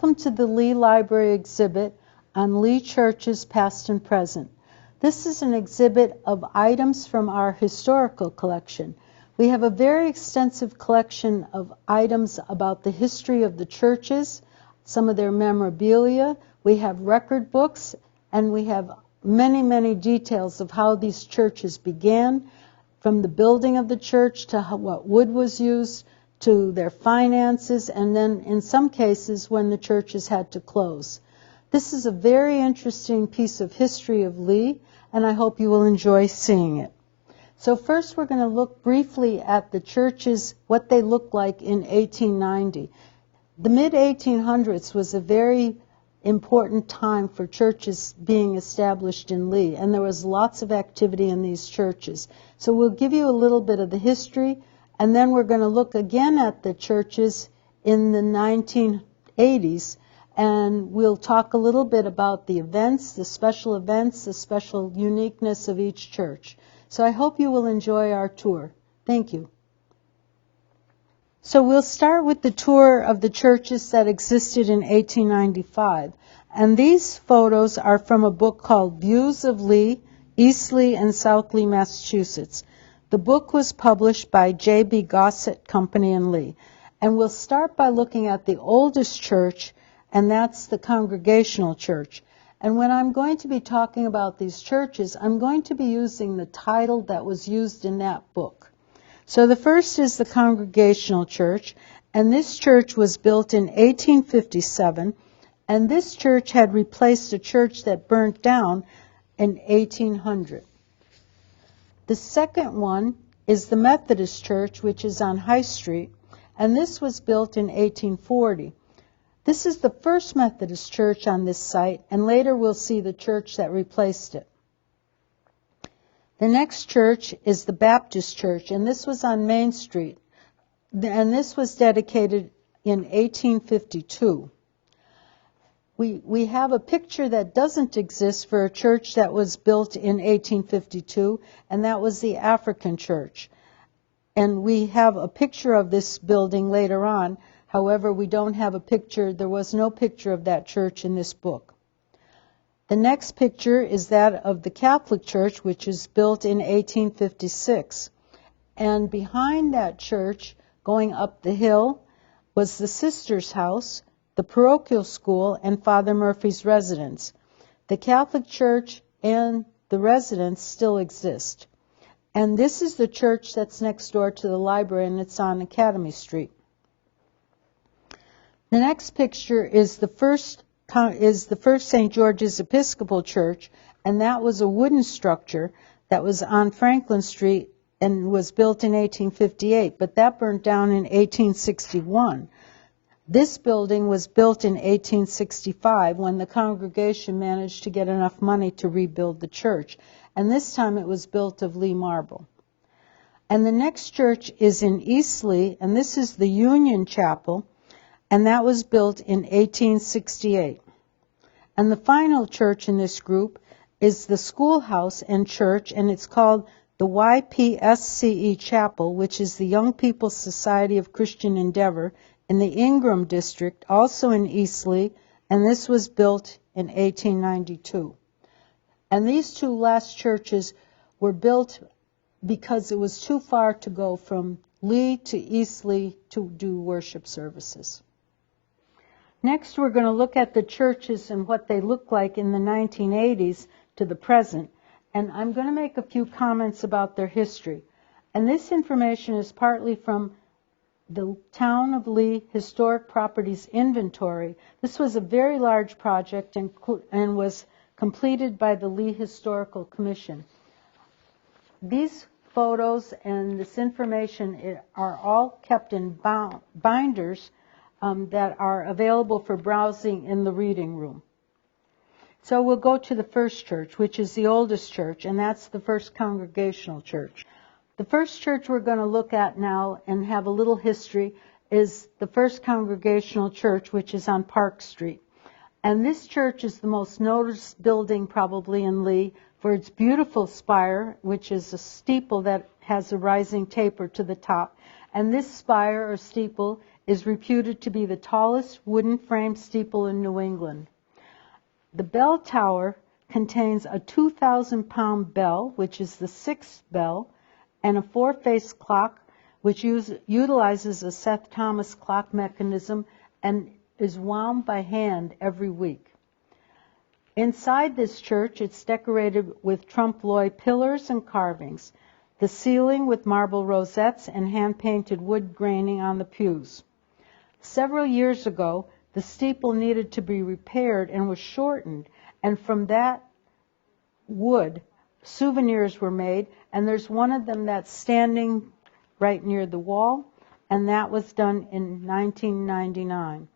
Welcome to the Lee Library exhibit on Lee churches past and present. This is an exhibit of items from our historical collection. We have a very extensive collection of items about the history of the churches, some of their memorabilia. We have record books, and we have many, many details of how these churches began, from the building of the church to what wood was used, to their finances, and then in some cases when the churches had to close. This is a very interesting piece of history of Lee, and I hope you will enjoy seeing it. So first we're going to look briefly at the churches, what they looked like in 1890. The mid-1800s was a very important time for churches being established in Lee, and there was lots of activity in these churches. So we'll give you a little bit of the history, and then we're going to look again at the churches in the 1980s, and we'll talk a little bit about the events, the special uniqueness of each church. So I hope you will enjoy our tour. Thank you. So we'll start with the tour of the churches that existed in 1895. And these photos are from a book called Views of Lee, East Lee and South Lee, Massachusetts. The book was published by J.B. Gossett Company in Lee. And we'll start by looking at the oldest church, and that's the Congregational Church. And when I'm going to be talking about these churches, I'm going to be using the title that was used in that book. So the first is the Congregational Church, and this church was built in 1857, and this church had replaced a church that burnt down in 1800. The second one is the Methodist Church, which is on High Street, and this was built in 1840. This is the first Methodist church on this site, and later we'll see the church that replaced it. The next church is the Baptist Church, and this was on Main Street, and this was dedicated in 1852. We have a picture that doesn't exist for a church that was built in 1852, and that was the African Church. And we have a picture of this building later on. However, we don't have a picture. There was no picture of that church in this book. The next picture is that of the Catholic Church, which was built in 1856. And behind that church, going up the hill, was the Sisters' House, the parochial school, and Father Murphy's residence. The Catholic Church and the residence still exist. And this is the church that's next door to the library, and it's on Academy Street. The next picture is the first St. George's Episcopal Church, and that was a wooden structure that was on Franklin Street and was built in 1858, but that burnt down in 1861. This building was built in 1865 when the congregation managed to get enough money to rebuild the church, and this time it was built of Lee marble. And the next church is in East Lee, and this is the Union Chapel, and that was built in 1868. And the final church in this group is the schoolhouse and church, and it's called the YPSCE Chapel, which is the Young People's Society of Christian Endeavor in the Ingram District, also in East Lee, and this was built in 1892. And these two last churches were built because it was too far to go from Lee to East Lee to do worship services. Next, we're going to look at the churches and what they look like in the 1980s to the present, and I'm going to make a few comments about their history. And this information is partly from the Town of Lee Historic Properties Inventory. This was a very large project and was completed by the Lee Historical Commission. These photos and this information are all kept in binders that are available for browsing in the reading room. So we'll go to the first church, which is the oldest church, and that's the First Congregational Church. The first church we're going to look at now and have a little history is the First Congregational Church, which is on Park Street. And this church is the most noticed building probably in Lee for its beautiful spire, which is a steeple that has a rising taper to the top. And this spire or steeple is reputed to be the tallest wooden frame steeple in New England. The bell tower contains a 2,000-pound bell, which is the sixth bell, and a four-faced clock, which utilizes a Seth Thomas clock mechanism and is wound by hand every week. Inside this church, it's decorated with trompe l'oeil pillars and carvings, the ceiling with marble rosettes and hand-painted wood graining on the pews. Several years ago, the steeple needed to be repaired and was shortened, and from that wood, souvenirs were made, and there's one of them that's standing right near the wall, and that was done in 1999.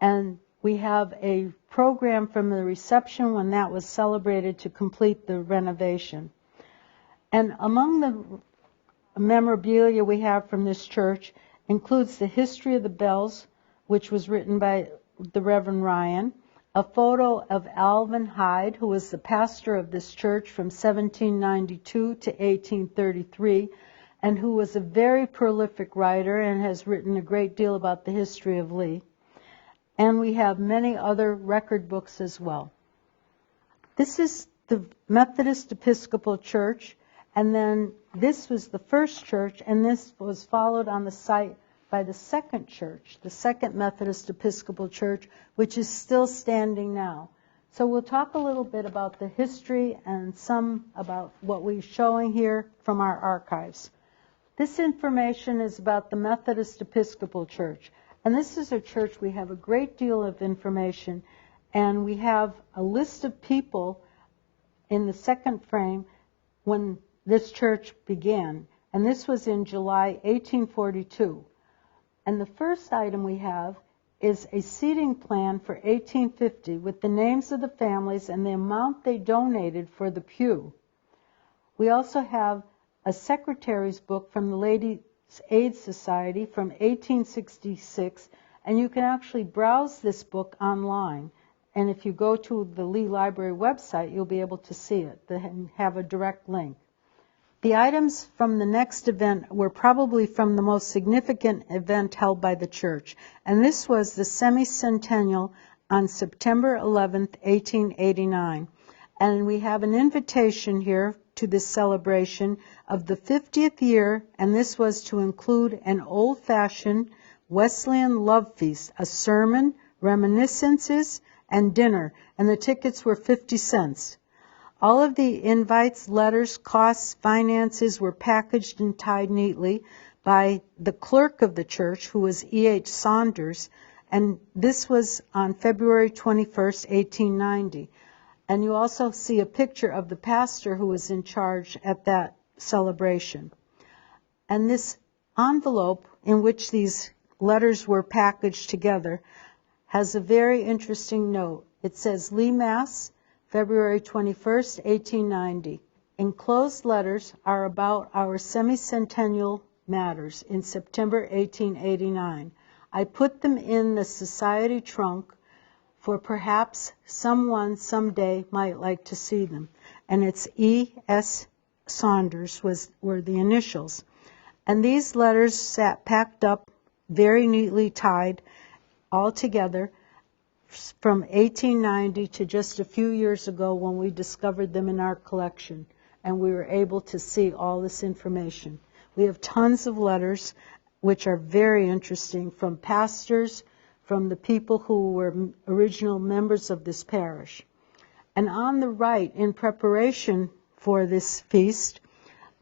And we have a program from the reception when that was celebrated to complete the renovation. And among the memorabilia we have from this church includes the history of the bells, which was written by the Reverend Ryan, a photo of Alvin Hyde, who was the pastor of this church from 1792 to 1833, and who was a very prolific writer and has written a great deal about the history of Lee. And we have many other record books as well. This is the Methodist Episcopal Church, and then this was the first church, and this was followed on the site by the second church, the Second Methodist Episcopal Church, which is still standing now. So we'll talk a little bit about the history and some about what we're showing here from our archives. This information is about the Methodist Episcopal Church. And this is a church we have a great deal of information, and we have a list of people in the second frame when this church began. And this was in July 1842. And the first item we have is a seating plan for 1850 with the names of the families and the amount they donated for the pew. We also have a secretary's book from the Ladies' Aid Society from 1866, and you can actually browse this book online. And if you go to the Lee Library website, you'll be able to see it and have a direct link. The items from the next event were probably from the most significant event held by the church, and this was the semi-centennial on September 11th, 1889. And we have an invitation here to this celebration of the 50th year, and this was to include an old-fashioned Wesleyan love feast, a sermon, reminiscences, and dinner, and the tickets were 50 cents. All of the invites, letters, costs, finances were packaged and tied neatly by the clerk of the church, who was E.H. Saunders, and this was on February 21st, 1890. And you also see a picture of the pastor who was in charge at that celebration. And this envelope in which these letters were packaged together has a very interesting note. It says, Lee, Mass., February 21st, 1890. Enclosed letters are about our semi-centennial matters in September 1889. I put them in the society trunk, for perhaps someone someday might like to see them. And it's E.S. Saunders were the initials. And these letters sat packed up, very neatly tied, all together, from 1890 to just a few years ago when we discovered them in our collection, and we were able to see all this information. We have tons of letters, which are very interesting, from pastors, from the people who were original members of this parish. And on the right, in preparation for this feast,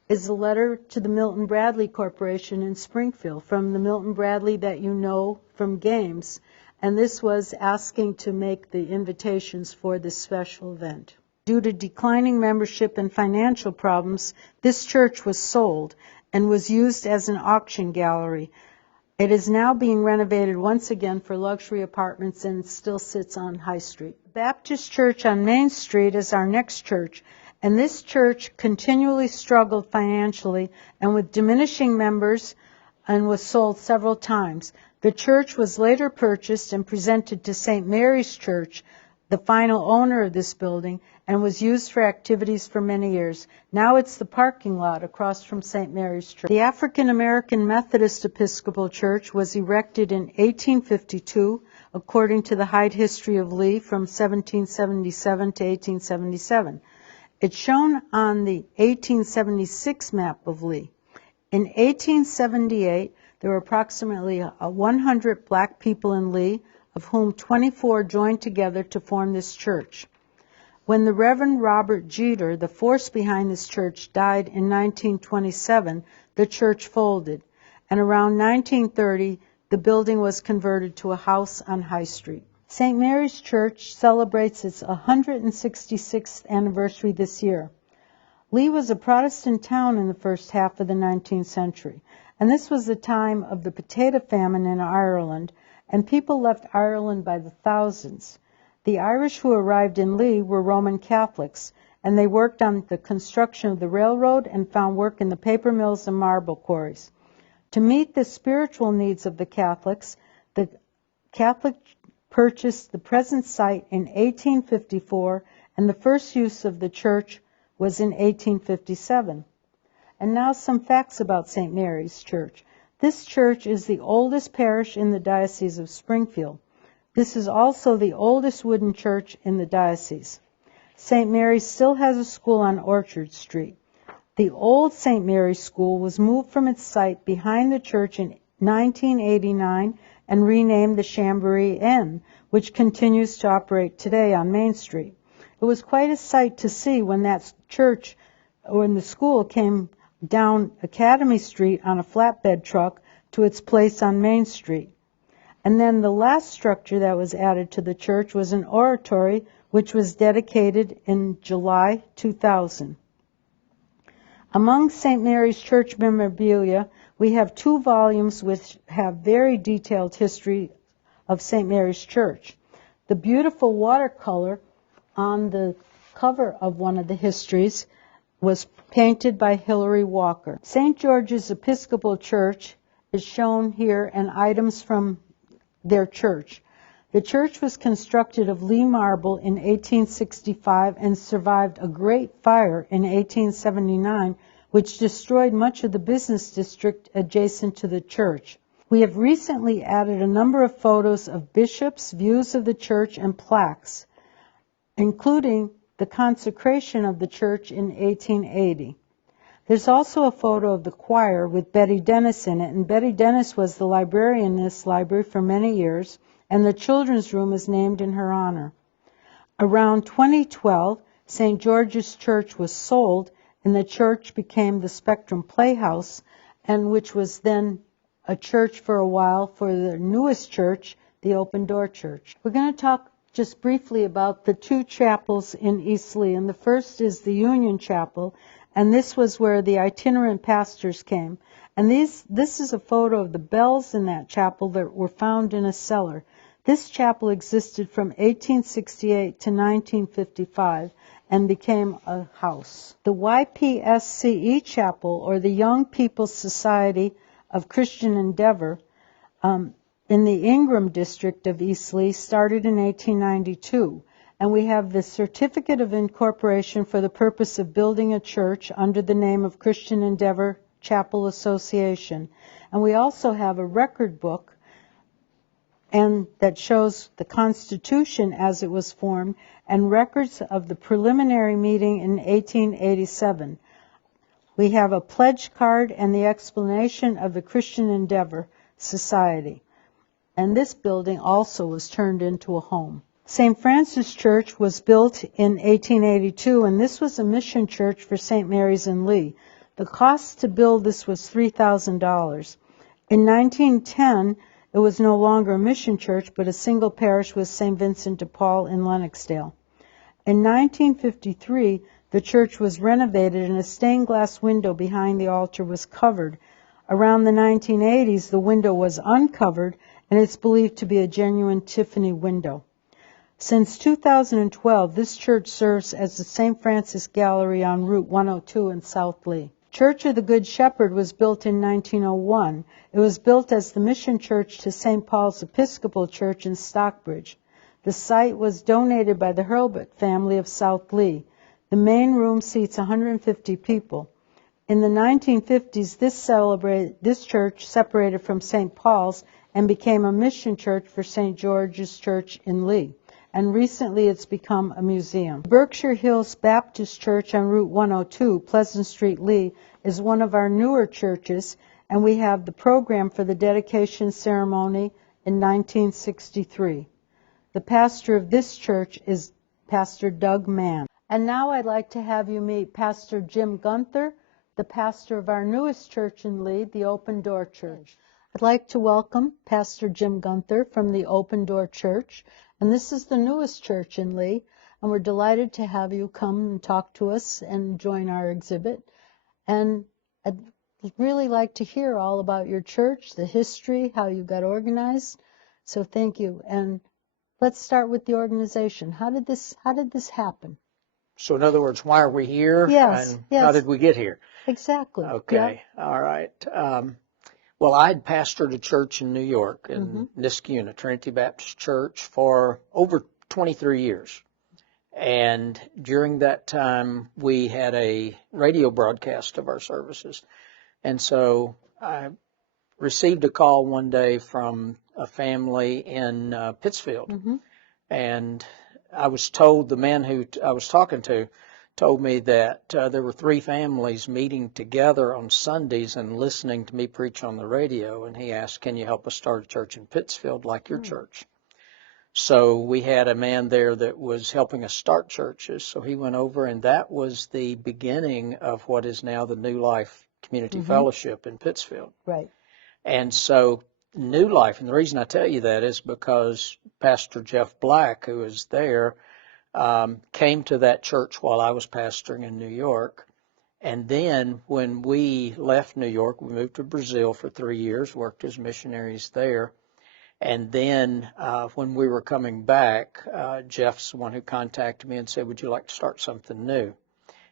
is a letter to the Milton Bradley Corporation in Springfield, from the Milton Bradley that you know from games. And this was asking to make the invitations for this special event. Due to declining membership and financial problems, this church was sold and was used as an auction gallery. It is now being renovated once again for luxury apartments and still sits on High Street. Baptist Church on Main Street is our next church, and this church continually struggled financially and with diminishing members and was sold several times. The church was later purchased and presented to St. Mary's Church, the final owner of this building, and was used for activities for many years. Now it's the parking lot across from St. Mary's Church. The African American Methodist Episcopal Church was erected in 1852, according to the Hyde History of Lee, from 1777 to 1877. It's shown on the 1876 map of Lee. In 1878, there were approximately 100 black people in Lee, of whom 24 joined together to form this church. When the Reverend Robert Jeter, the force behind this church, died in 1927, the church folded, and around 1930, the building was converted to a house on High Street. St. Mary's Church celebrates its 166th anniversary this year. Lee was a Protestant town in the first half of the 19th century, and this was the time of the potato famine in Ireland, and people left Ireland by the thousands. The Irish who arrived in Lee were Roman Catholics, and they worked on the construction of the railroad and found work in the paper mills and marble quarries. To meet the spiritual needs of the Catholics, the Catholic purchased the present site in 1854, and the first use of the church was in 1857. And now some facts about St. Mary's Church. This church is the oldest parish in the Diocese of Springfield. This is also the oldest wooden church in the diocese. St. Mary's still has a school on Orchard Street. The old St. Mary's School was moved from its site behind the church in 1989 and renamed the Chambéry Inn, which continues to operate today on Main Street. It was quite a sight to see when that church, or when the school came down Academy Street on a flatbed truck to its place on Main Street. And then the last structure that was added to the church was an oratory, which was dedicated in July 2000. Among St. Mary's Church memorabilia, we have 2 volumes which have very detailed history of St. Mary's Church. The beautiful watercolor on the cover of one of the histories was painted by Hilary Walker. St. George's Episcopal Church is shown here, and items from their church. The church was constructed of Lee marble in 1865 and survived a great fire in 1879, which destroyed much of the business district adjacent to the church. We have recently added a number of photos of bishops, views of the church, and plaques, including the consecration of the church in 1880. There's also a photo of the choir with Betty Dennis in it, and Betty Dennis was the librarian in this library for many years, and the children's room is named in her honor. Around 2012, St. George's Church was sold, and the church became the Spectrum Playhouse, and which was then a church for a while for the newest church, the Open Door Church. We're going to talk just briefly about the 2 chapels in East Lee, and the first is the Union Chapel, and this was where the itinerant pastors came. And this is a photo of the bells in that chapel that were found in a cellar. This chapel existed from 1868 to 1955 and became a house. The YPSCE Chapel, or the Young People's Society of Christian Endeavor, in the Ingram district of East Lee, started in 1892. And we have the Certificate of Incorporation for the purpose of building a church under the name of Christian Endeavor Chapel Association. And we also have a record book and that shows the Constitution as it was formed and records of the preliminary meeting in 1887. We have a pledge card and the explanation of the Christian Endeavor Society. And this building also was turned into a home. St. Francis Church was built in 1882, and this was a mission church for St. Mary's in Lee. The cost to build this was $3,000. In 1910, it was no longer a mission church, but a single parish with St. Vincent de Paul in Lennoxdale. In 1953, the church was renovated and a stained glass window behind the altar was covered. Around the 1980s, the window was uncovered, and it's believed to be a genuine Tiffany window. Since 2012, this church serves as the St. Francis Gallery on Route 102 in South Lee. Church of the Good Shepherd was built in 1901. It was built as the mission church to St. Paul's Episcopal Church in Stockbridge. The site was donated by the Hurlbut family of South Lee. The main room seats 150 people. In the 1950s, this church separated from St. Paul's and became a mission church for St. George's Church in Lee. And recently it's become a museum. Berkshire Hills Baptist Church on Route 102, Pleasant Street, Lee, is one of our newer churches, and we have the program for the dedication ceremony in 1963. The pastor of this church is Pastor Doug Mann. And now I'd like to have you meet Pastor Jim Gunther, the pastor of our newest church in Lee, the Open Door Church. I'd like to welcome Pastor Jim Gunther from the Open Door Church. And this is the newest church in Lee, and we're delighted to have you come and talk to us and join our exhibit. And I'd really like to hear all about your church, the history, how you got organized. So thank you. And let's start with the organization. How did this happen? So in other words, why are we here? Yes, And yes. how did we get here? Exactly. Okay. Yeah. All right. Well, I'd pastored a church in New York, in Niskayuna, Trinity Baptist Church, for over 23 years. And during that time, we had a radio broadcast of our services. And so I received a call one day from a family in Pittsfield. And I was told, the man who I was talking to told me that there were 3 families meeting together on Sundays and listening to me preach on the radio. And he asked, can you help us start a church in Pittsfield like your church? So we had a man there that was helping us start churches. So he went over, and that was the beginning of what is now the New Life Community Fellowship in Pittsfield. Right. And so New Life, and the reason I tell you that is because Pastor Jeff Black, who is there, came to that church while I was pastoring in New York. And then when we left New York, we moved to Brazil for 3 years, worked as missionaries there. And then when we were coming back, Jeff's the one who contacted me and said, would you like to start something new?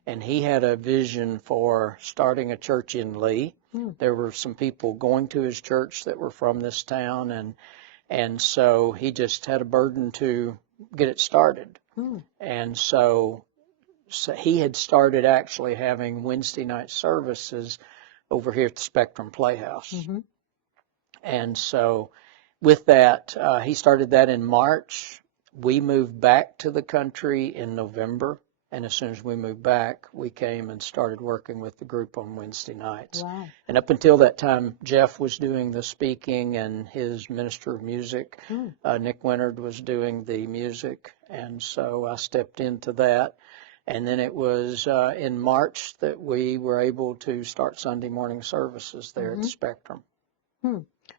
And he had a vision for starting a church in Lee. There were some people going to his church that were from this town, and so he just had a burden to get it started. And so he had started actually having Wednesday night services over here at the Spectrum Playhouse. And so with that, he started that in March. We moved back to the country in November. And as soon as we moved back, we came and started working with the group on Wednesday nights. Wow. And up until that time, Jeff was doing the speaking, and his minister of music, Nick Wintard, was doing the music. And so I stepped into that. And then it was in March that we were able to start Sunday morning services there at the Spectrum.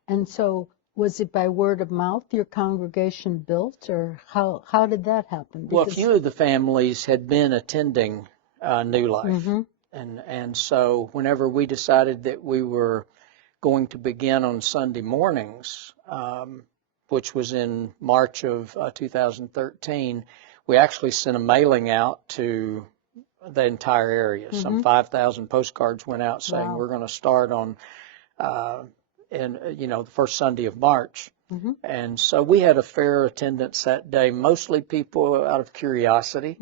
And so was it by word of mouth your congregation built, or how did that happen? Well, a few of the families had been attending New Life. And so whenever we decided that we were going to begin on Sunday mornings, which was in March of 2013, we actually sent a mailing out to the entire area. Some 5,000 postcards went out saying we're going to start on the first Sunday of March. And so we had a fair attendance that day, mostly people out of curiosity.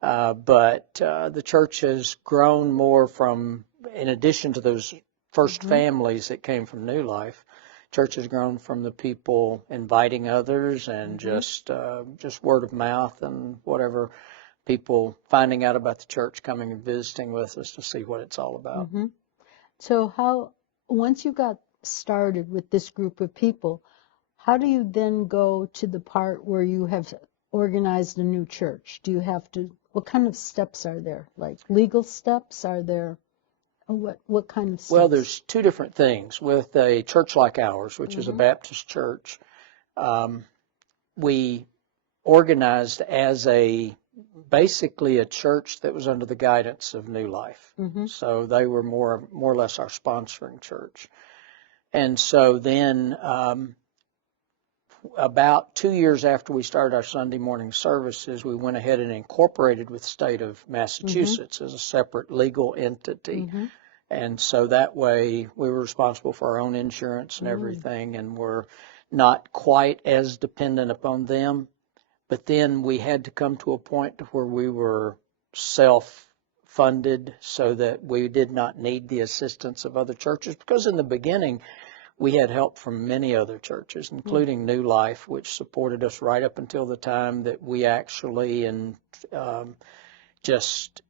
But the church has grown more from, in addition to those first families that came from New Life, church has grown from the people inviting others and just word of mouth and whatever, people finding out about the church, coming and visiting with us to see what it's all about. So once you got started with this group of people, how do you then go to the part where you have organized a new church? Do you have to, what kind of steps are there? Like legal steps? Are there, what kind of steps? Well, there's 2 different things. With a church like ours, which is a Baptist church, we organized as basically a church that was under the guidance of New Life. So they were more or less our sponsoring church. And so then about 2 years after we started our Sunday morning services, we went ahead and incorporated with the state of Massachusetts as a separate legal entity. And so that way we were responsible for our own insurance and everything, and we're not quite as dependent upon them. but then we had to come to a point where we were self-funded so that we did not need the assistance of other churches, because in the beginning we had help from many other churches, including New Life, which supported us right up until the time that we actually, just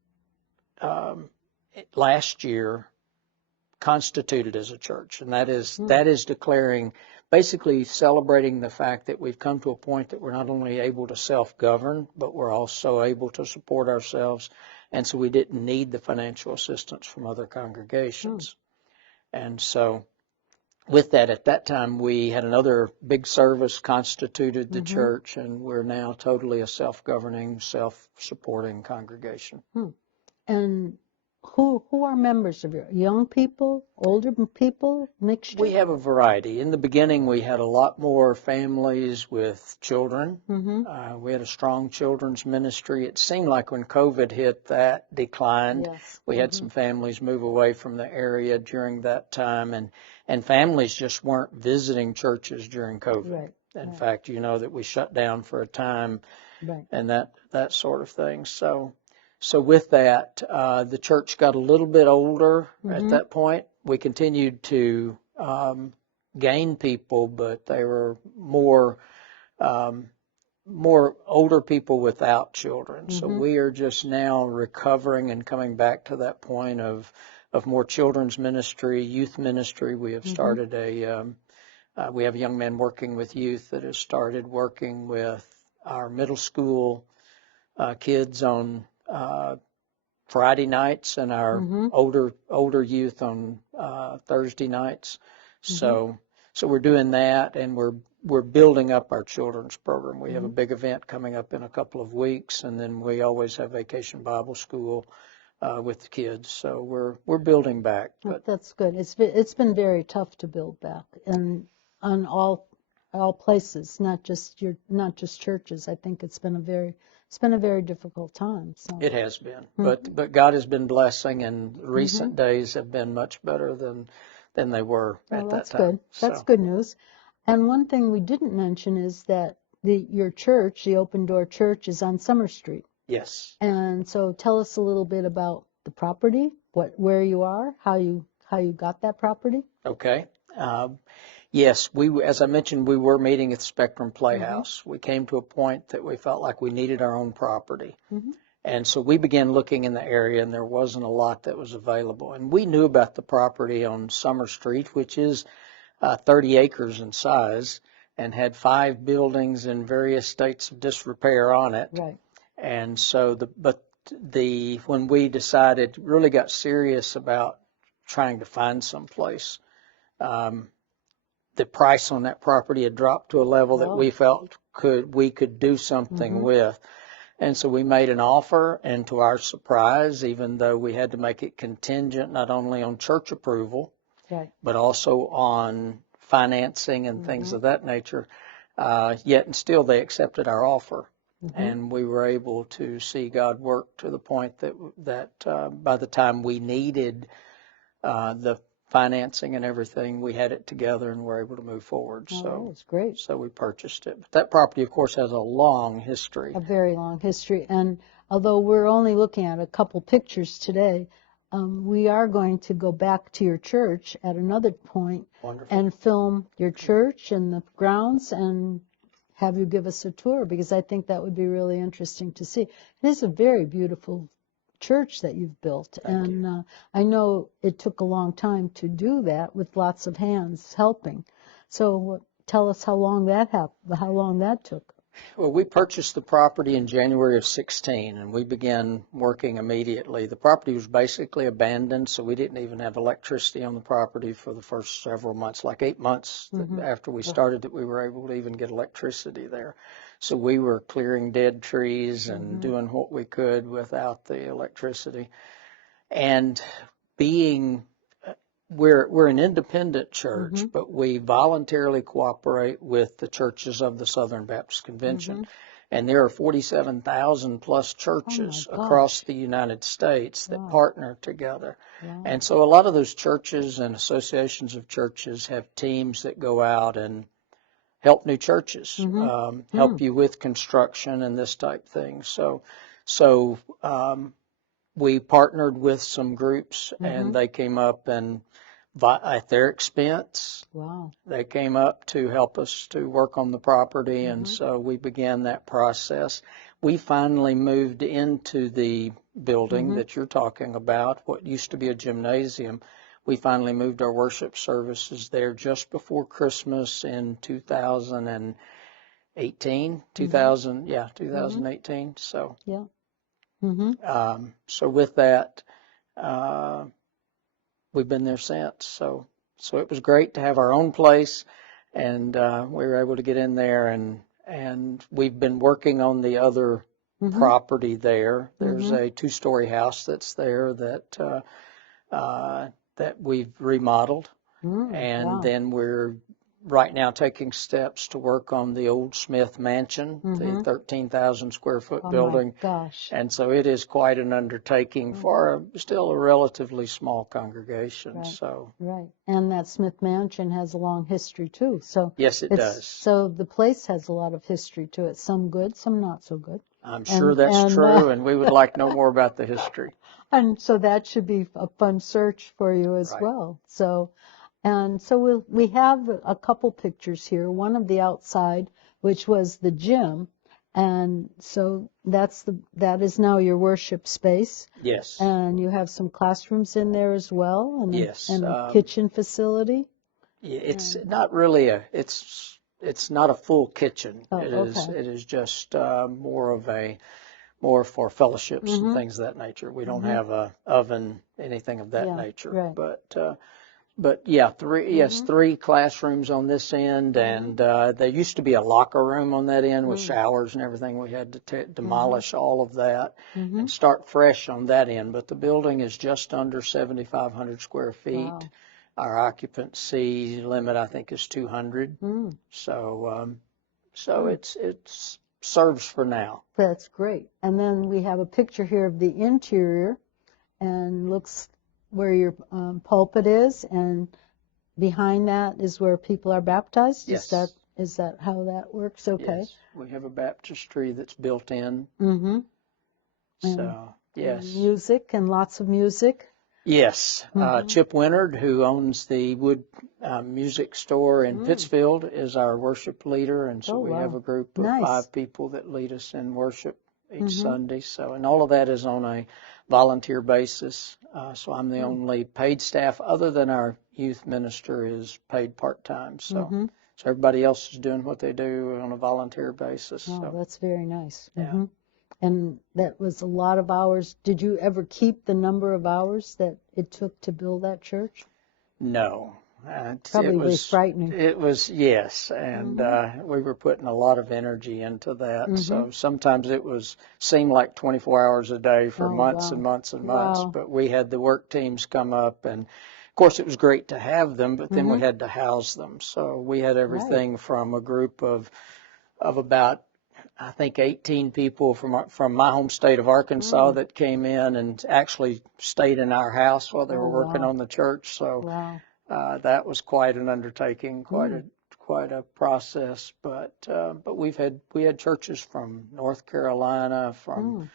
last year, constituted as a church. And that is declaring, basically celebrating the fact that we've come to a point that we're not only able to self-govern, but we're also able to support ourselves. And so we didn't need the financial assistance from other congregations. And so with that, at that time, we had another big service, constituted the church, and we're now totally a self-governing, self-supporting congregation. And who are members of your young people, older people, mixture? We have a variety. In the beginning, we had a lot more families with children. We had a strong children's ministry. It seemed like when COVID hit, that declined. Yes. We had some families move away from the area during that time, and families just weren't visiting churches during COVID. Right. In fact, you know that we shut down for a time, and that sort of thing. So with that, the church got a little bit older at that point. We continued to gain people, but they were more older people without children. So we are just now recovering and coming back to that point of more children's ministry, youth ministry. We have started we have a young man working with youth that has started working with our middle school kids on Friday nights, and our older youth on Thursday nights. So we're doing that, and we're building up our children's program. We have a big event coming up in a couple of weeks, and then we always have Vacation Bible School with the kids. So we're building back. But that's good. It's been very tough to build back, and on all places, not just churches. I think it's been a very difficult time. So it has been, but God has been blessing, and recent days have been much better than they were at that time. Good. That's good news. And one thing we didn't mention is that your church, the Open Door Church, is on Summer Street. Yes. And so tell us a little bit about the property, where you are, how you got that property. Okay. Yes, as I mentioned, we were meeting at the Spectrum Playhouse. We came to a point that we felt like we needed our own property. And so we began looking in the area, and there wasn't a lot that was available. And we knew about the property on Summer Street, which is 30 acres in size, and had 5 buildings in various states of disrepair on it. Right. And so, when we decided, really got serious about trying to find some place, the price on that property had dropped to a level that we felt we could do something with. And so we made an offer, and to our surprise, even though we had to make it contingent not only on church approval, but also on financing and things of that nature, yet and still they accepted our offer. And we were able to see God work to the point that by the time we needed the financing and everything, we had it together and were able to move forward. So that's great. So we purchased it. But that property, of course, has a long history. A very long history. And although we're only looking at a couple pictures today, we are going to go back to your church at another point and film your church and the grounds and have you give us a tour, because I think that would be really interesting to see. It is a very beautiful church that you've built. Thank you. I know it took a long time to do that with lots of hands helping. So tell us how long that took. Well, we purchased the property in January of 16, and we began working immediately. The property was basically abandoned, so we didn't even have electricity on the property for the first several months, like 8 months after we started, that we were able to even get electricity there. So we were clearing dead trees and doing what we could without the electricity. And we're an independent church, but we voluntarily cooperate with the churches of the Southern Baptist Convention. And there are 47,000 plus churches across the United States that partner together. And so a lot of those churches and associations of churches have teams that go out and help new churches, help you with construction and this type thing. So we partnered with some groups, and they came up and at their expense, Wow. they came up to help us to work on the property, and so we began that process. We finally moved into the building that you're talking about, what used to be a gymnasium. We finally moved our worship services there just before Christmas in 2018, 2018. So, Yeah. so with that, we've been there since. So it was great to have our own place, and we were able to get in there, and we've been working on the other property there. There's a 2-story house that's there that we've remodeled, and then we're right now taking steps to work on the old Smith Mansion, the 13,000 square foot building. Oh my gosh. And so it is quite an undertaking for still a relatively small congregation. Right. So Right. And that Smith Mansion has a long history too. So yes, it does. So the place has a lot of history to it. Some good, some not so good. I'm sure that's true, and we would like to know more about the history. And so that should be a fun search for you as well. So we have a couple pictures here. One of the outside, which was the gym, and so that is now your worship space. Yes. And you have some classrooms in there as well, and yes. and a kitchen facility. It's not really it's not a full kitchen. Oh, It is just more for fellowships and things of that nature. We don't have a oven, anything of that nature. Right. But yeah, three classrooms on this end, and there used to be a locker room on that end with showers and everything. We had to demolish all of that and start fresh on that end. But the building is just under 7,500 square feet. Wow. Our occupancy limit, I think, is 200. So it's serves for now. That's great. And then we have a picture here of the interior, and looks where your pulpit is, and behind that is where people are baptized. Yes. Is that how that works? Okay. Yes. We have a baptistry that's built in. So yes. Music, and lots of music. Yes. Chip Winard, who owns the Wood Music Store in Pittsfield, is our worship leader, and so we have a group of 5 people that lead us in worship each Sunday. So, and all of that is on a volunteer basis. So I'm the only paid staff, other than our youth minister is paid part-time. So everybody else is doing what they do on a volunteer basis. Oh, so. that's very nice. Yeah. And that was a lot of hours. Did you ever keep the number of hours that it took to build that church? No. Probably frightening. It was, yes, and we were putting a lot of energy into that. So sometimes seemed like 24 hours a day for months and months and months. But we had the work teams come up, and of course it was great to have them, but then we had to house them. So we had everything from a group of about, I think, 18 people from my home state of Arkansas that came in and actually stayed in our house while they were working on the church. So that was quite an undertaking, quite a process. But we had churches from North Carolina, from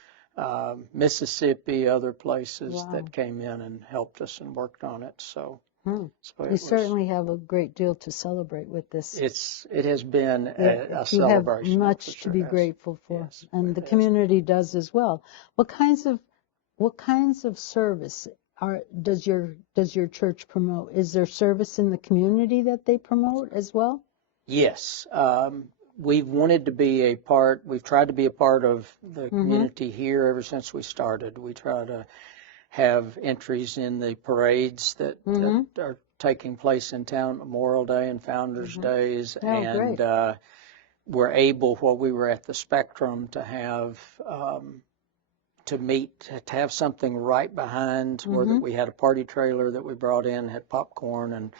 Mississippi, other places that came in and helped us and worked on it. So you certainly have a great deal to celebrate with this. It has been a celebration. You have much to be grateful for, and the community does as well. What kinds of service does your church promote? Is there service in the community that they promote as well? Yes. We've wanted to be a part. We've tried to be a part of the community here ever since we started. We try to have entries in the parades that are taking place in town, Memorial Day and Founders Days, and we're able, while we were at the Spectrum, to have to have something right behind where we had a party trailer that we brought in, had popcorn and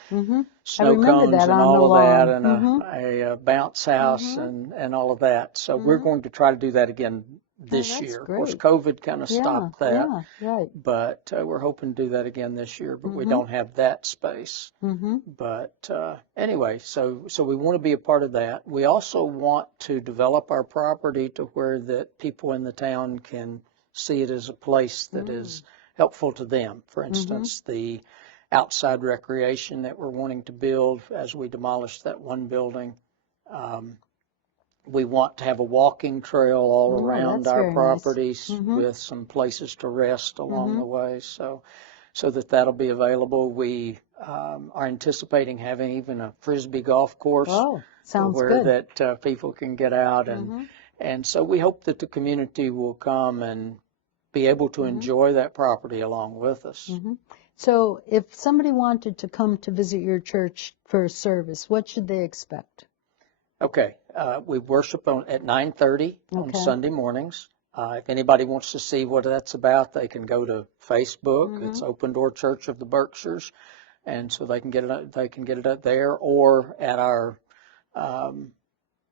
snow cones and all of that, and a bounce house and all of that. So we're going to try to do that again this that's year. Of course, great. COVID kind of Yeah, stopped that, yeah, right. but we're hoping to do that again this year, but we Mm-hmm. don't have that space. Mm-hmm. But anyway, so we want to be a part of that. We also want to develop our property to where that people in the town can see it as a place that is helpful to them. For instance, the outside recreation that we're wanting to build as we demolish that one building. We want to have a walking trail all Oh, around that's our very nice. properties Mm-hmm. with some places to rest along Mm-hmm. the way. So that'll be available. We are anticipating having even a frisbee golf course Oh, to sounds where good. that people can get out Mm-hmm. and so we hope that the community will come and be able to enjoy that property along with us. Mm-hmm. So if somebody wanted to come to visit your church for a service, what should they expect? Okay, we worship at 9:30 on Okay. Sunday mornings. If anybody wants to see what that's about, they can go to Facebook. It's Open Door Church of the Berkshires, and so they can get it. They can get it up there or at our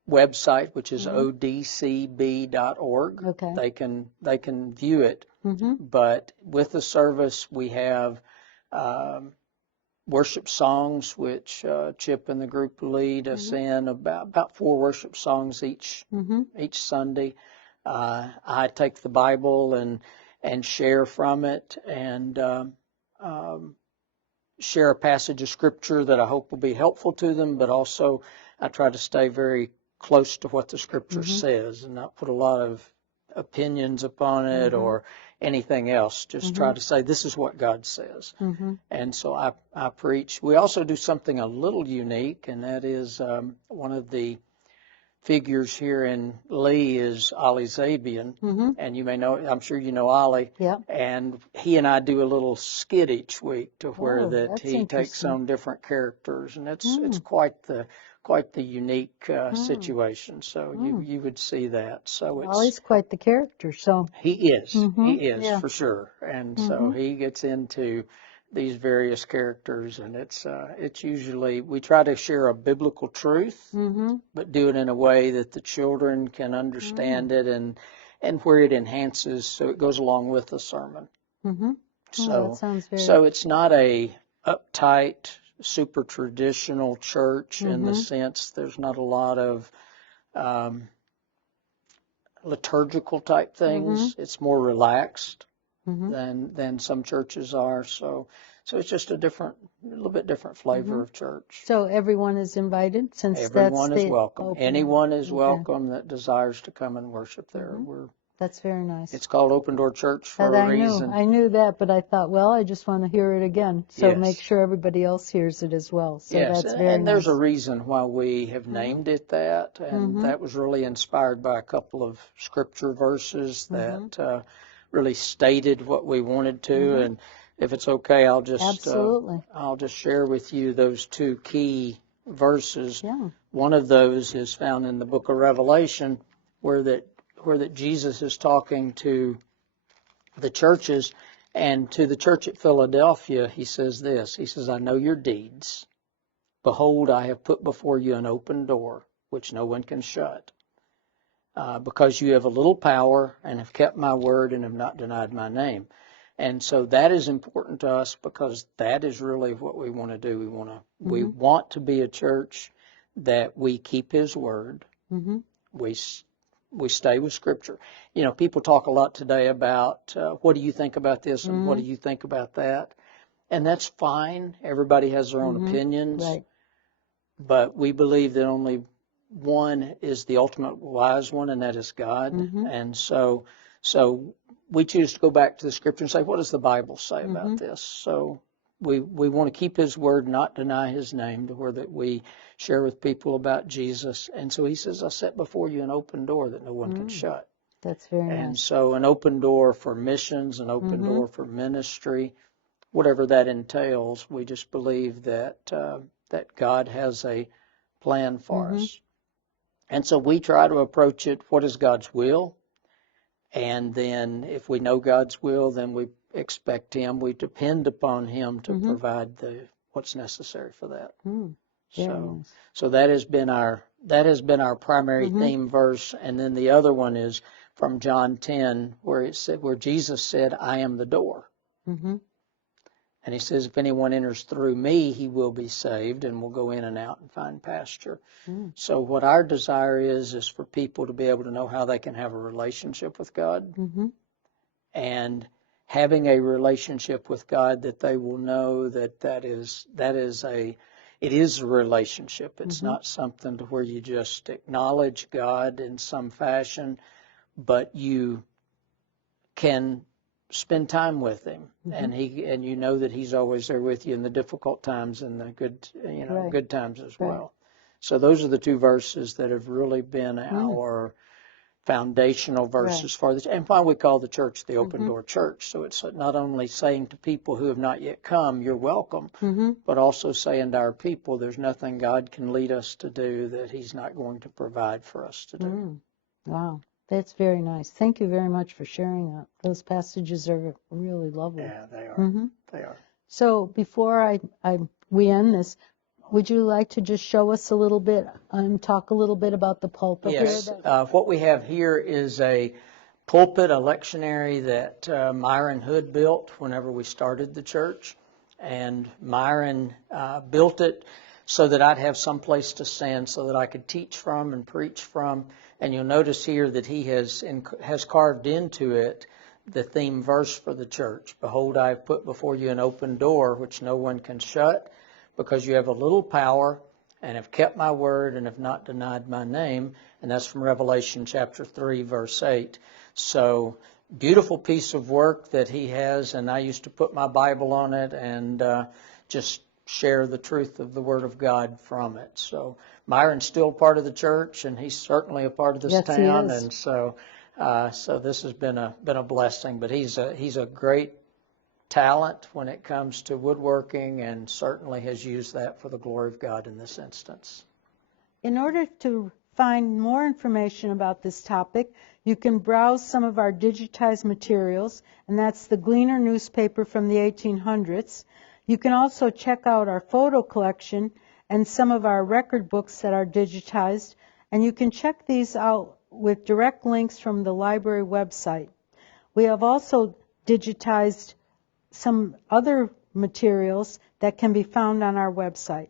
website, which is odcb.org. Okay. They can view it. Mm-hmm. But with the service, we have worship songs, which Chip and the group lead us in about 4 worship songs each Sunday. I take the Bible and share from it and share a passage of scripture that I hope will be helpful to them, but also I try to stay very close to what the scripture says and not put a lot of opinions upon it or anything else. Just try to say this is what God says. And so I preach. We also do something a little unique, and that is one of the figures here in Lee is Ollie Zabian, and you may know, I'm sure you know Ollie. Yeah. And he and I do a little skit each week to where Oh, that that's he takes interesting. on different characters, and it's quite the unique situation. So you would see that. So it's Ollie's quite the character, so. he is Yeah. for sure, and so he gets into these various characters, and it's usually we try to share a biblical truth, but do it in a way that the children can understand it and where it enhances, so it goes along with the sermon. Mm-hmm. So that sounds very. so it's not a uptight, super traditional church in the sense there's not a lot of liturgical type things. It's more relaxed than some churches are. So it's just a little bit different flavor of church. So everyone is invited, since Everyone that's is the welcome. open. Anyone is welcome that desires to come and worship there. That's very nice. It's called Open Door Church for That a reason. I knew that, but I thought, well, I just want to hear it again. So Yes. make sure everybody else hears it as well. So Yes, that's very and there's nice. a reason why we have named it that, and that was really inspired by a couple of scripture verses that really stated what we wanted to. And if it's okay, I'll just share with you those 2 key verses. Yeah. One of those is found in the book of Revelation, where that Jesus is talking to the churches. And to the church at Philadelphia, he says this. He says, I know your deeds. Behold, I have put before you an open door, which no one can shut. Because you have a little power and have kept my word and have not denied my name. And so that is important to us, because that is really what we want to do. We want to be a church that we keep his word. We stay with Scripture. You know, people talk a lot today about what do you think about this and what do you think about that? And that's fine. Everybody has their own opinions. Right. But we believe that only one is the ultimate wise one, and that is God. And so we choose to go back to the Scripture and say, what does the Bible say about this? So we want to keep his word, not deny his name, to where that we share with people about Jesus. And so he says, I set before you an open door that no one can shut. That's very nice. And so an open door for missions, an open door for ministry, whatever that entails. We just believe that that God has a plan for us. And so we try to approach it, what is God's will? And then if we know God's will, then we expect him, we depend upon him to provide what's necessary for that. So that has been our primary theme verse. And then the other one is from John 10 where Jesus said, I am the door. Mm-hmm. And he says, if anyone enters through me, he will be saved and will go in and out and find pasture. Mm. So what our desire is for people to be able to know how they can have a relationship with God. Mm-hmm. And having a relationship with God that they will know that is a relationship. It's Mm-hmm. not something to where you just acknowledge God in some fashion, but you can spend time with him, Mm-hmm. and you know that he's always there with you in the difficult times and the good, Right. good times as Right. well. So those are the two verses that have really been our foundational verses for this, and why we call the church the Open Door Church. So it's not only saying to people who have not yet come, you're welcome, but also saying to our people, there's nothing God can lead us to do that he's not going to provide for us to do. Wow, that's very nice. Thank you very much for sharing that. Those passages are really lovely. Yeah, they are. They are. So before we end this, would you like to just show us a little bit and talk a little bit about the pulpit? Yes. What we have here is a pulpit, a lectionary that Myron Hood built whenever we started the church. And Myron built it so that I'd have some place to stand so that I could teach from and preach from. And you'll notice here that he has carved into it the theme verse for the church. Behold, I have put before you an open door which no one can shut, because you have a little power and have kept my word and have not denied my name. And that's from Revelation chapter 3, verse 8. So beautiful piece of work that he has, and I used to put my Bible on it and just share the truth of the Word of God from it. So Myron's still part of the church, and he's certainly a part of this town. He is. And so this has been a blessing. But he's a great talent when it comes to woodworking, and certainly has used that for the glory of God in this instance. In order to find more information about this topic, you can browse some of our digitized materials, and that's the Gleaner newspaper from the 1800s. You can also check out our photo collection and some of our record books that are digitized, and you can check these out with direct links from the library website. We have also digitized some other materials that can be found on our website.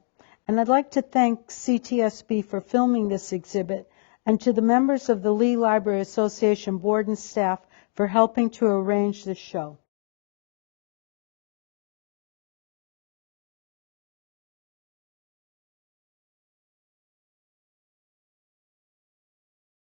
And I'd like to thank CTSB for filming this exhibit, and to the members of the Lee Library Association board and staff for helping to arrange this show.